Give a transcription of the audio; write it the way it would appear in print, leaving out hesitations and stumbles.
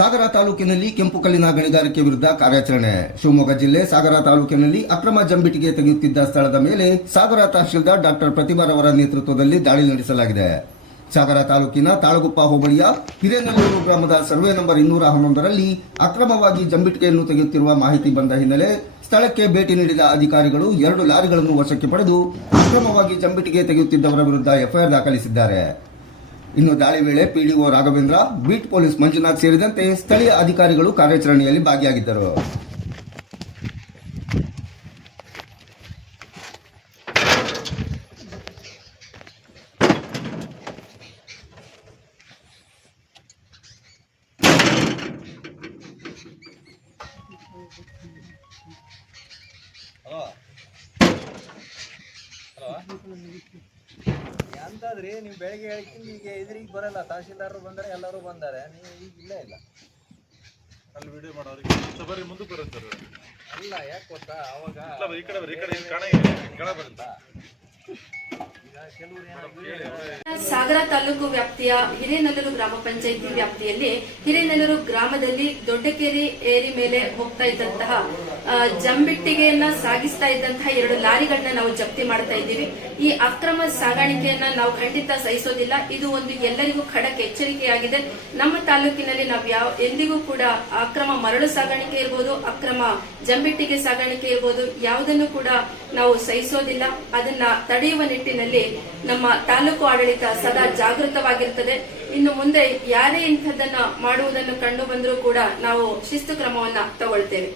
ಸಾಗರ ತಾಲೂಕಿನಲ್ಲಿ ಕೆಂಪು ಕಲ್ಲಿನ ಗಣಿಗಾರಿಕೆ ವಿರುದ್ಧ ಕಾರ್ಯಾಚರಣೆ. ಶಿವಮೊಗ್ಗ ಜಿಲ್ಲೆ ಸಾಗರ ತಾಲೂಕಿನಲ್ಲಿ ಅಕ್ರಮ ಜಂಬಿಟಿಗೆ ತೆಗೆಯುತ್ತಿದ್ದ ಸ್ಥಳದ ಮೇಲೆ ಸಾಗರ ತಹಶೀಲ್ದಾರ್ ಡಾಕ್ಟರ್ ಪ್ರತಿಭಾರವರ ನೇತೃತ್ವದಲ್ಲಿ ದಾಳಿ ನಡೆಸಲಾಗಿದೆ. ಸಾಗರ ತಾಲೂಕಿನ ತಾಳಗುಪ್ಪ ಹೋಬಳಿಯ ಹಿರೇನಲ್ಲೂರು ಗ್ರಾಮದ ಸರ್ವೆ ನಂಬರ್ 211ರಲ್ಲಿ ಅಕ್ರಮವಾಗಿ ಜಂಬಿಟಿಗೆಯನ್ನು ತೆಗೆಯುತ್ತಿರುವ ಮಾಹಿತಿ ಬಂದ ಹಿನ್ನೆಲೆ ಸ್ಥಳಕ್ಕೆ ಭೇಟಿ ನೀಡಿದ ಅಧಿಕಾರಿಗಳು 2 ಲಾರಿಗಳನ್ನು ವಶಕ್ಕೆ ಪಡೆದು ಅಕ್ರಮವಾಗಿ ಜಂಬಿಟಿಗೆ ತೆಗೆಯುತ್ತಿದ್ದವರ ವಿರುದ್ಧ ಎಫ್ಐಆರ್ ದಾಖಲಿಸಿದ್ದಾರೆ. ಇನ್ನು ದಾಳಿ ವೇಳೆ PDO Raghavendra, beet police Manjunath ಸೇರಿದಂತೆ ಸ್ಥಳೀಯ ಅಧಿಕಾರಿಗಳು ಕಾರ್ಯಾಚರಣೆಯಲ್ಲಿ ಭಾಗಿಯಾಗಿದ್ದರು. ಎಂತಾದ್ರಿ ನೀವು ಬೆಳಗ್ಗೆ ಹೇಳ್ತೀನಿ, ಈಗ ಎದುರಿಗೆ ಬರಲ್ಲ. ತಹಶೀಲ್ದಾರರು ಬಂದರೆ ಎಲ್ಲರೂ ಬಂದಾರೆ, ನೀವು ಈಗ ಇಲ್ಲೇ ಇಲ್ಲ. ಅಲ್ಲಿ ವಿಡಿಯೋ ಮಾಡೋರಿಗೆ ಬರ್ರಿ, ಮುಂದಕ್ಕೆ ಬರುತ್ತೆ ಸರ್. ಅಲ್ಲ ಯಾಕೆ ಗೊತ್ತಾ, ಅವಾಗ ಈ ಕಡೆ ಬರ್ರಿ, ಈ ಕಡೆ ಕೆಳ ಬರುತ್ತಾ. ಸಾಗರ ತಾಲೂಕು ವ್ಯಾಪ್ತಿಯ ಹಿರೇನಲ್ಲೂರು ಗ್ರಾಮ ಪಂಚಾಯಿತಿ ವ್ಯಾಪ್ತಿಯಲ್ಲಿ ಹಿರೇನಲ್ಲೂರು ಗ್ರಾಮದಲ್ಲಿ ದೊಡ್ಡಕೆರೆ ಏರಿ ಮೇಲೆ ಹೋಗ್ತಾ ಇದ್ದಂತಹ ಜಂಬಿಟ್ಟಿಗೆಯನ್ನ ಸಾಗಿಸ್ತಾ ಇದ್ದಂತಹ 2 ಲಾರಿಗಳನ್ನ ನಾವು ಜಪ್ತಿ ಮಾಡ್ತಾ ಇದ್ದೀವಿ. ಈ ಅಕ್ರಮ ಸಾಗಾಣಿಕೆಯನ್ನ ನಾವು ಖಂಡಿತ ಸಹಿಸೋದಿಲ್ಲ. ಇದು ಒಂದು ಎಲ್ಲರಿಗೂ ಖಡಕ್ ಎಚ್ಚರಿಕೆಯಾಗಿದೆ. ನಮ್ಮ ತಾಲೂಕಿನಲ್ಲಿ ನಾವು ಎಂದಿಗೂ ಕೂಡ ಅಕ್ರಮ ಮರಳು ಸಾಗಾಣಿಕೆ ಇರ್ಬೋದು, ಅಕ್ರಮ ಜಂಬಿಟ್ಟಿಗೆ ಸಾಗಾಣಿಕೆ ಇರ್ಬೋದು, ಯಾವುದನ್ನು ಕೂಡ ನಾವು ಸಹಿಸೋದಿಲ್ಲ. ಅದನ್ನ ತಡೆಯುವ ನಿಟ್ಟಿನಲ್ಲಿ ನಮ್ಮ ತಾಲೂಕು ಆಡಳಿತ ಸದಾ ಜಾಗೃತವಾಗಿರುತ್ತದೆ. ಇನ್ನು ಮುಂದೆ ಯಾರೇ ಇಂಥದ್ದನ್ನ ಮಾಡುವುದನ್ನು ಕಂಡು ಬಂದರೂ ಕೂಡ ನಾವು ಶಿಸ್ತು ಕ್ರಮವನ್ನ ತಗೊಳ್ತೇವೆ.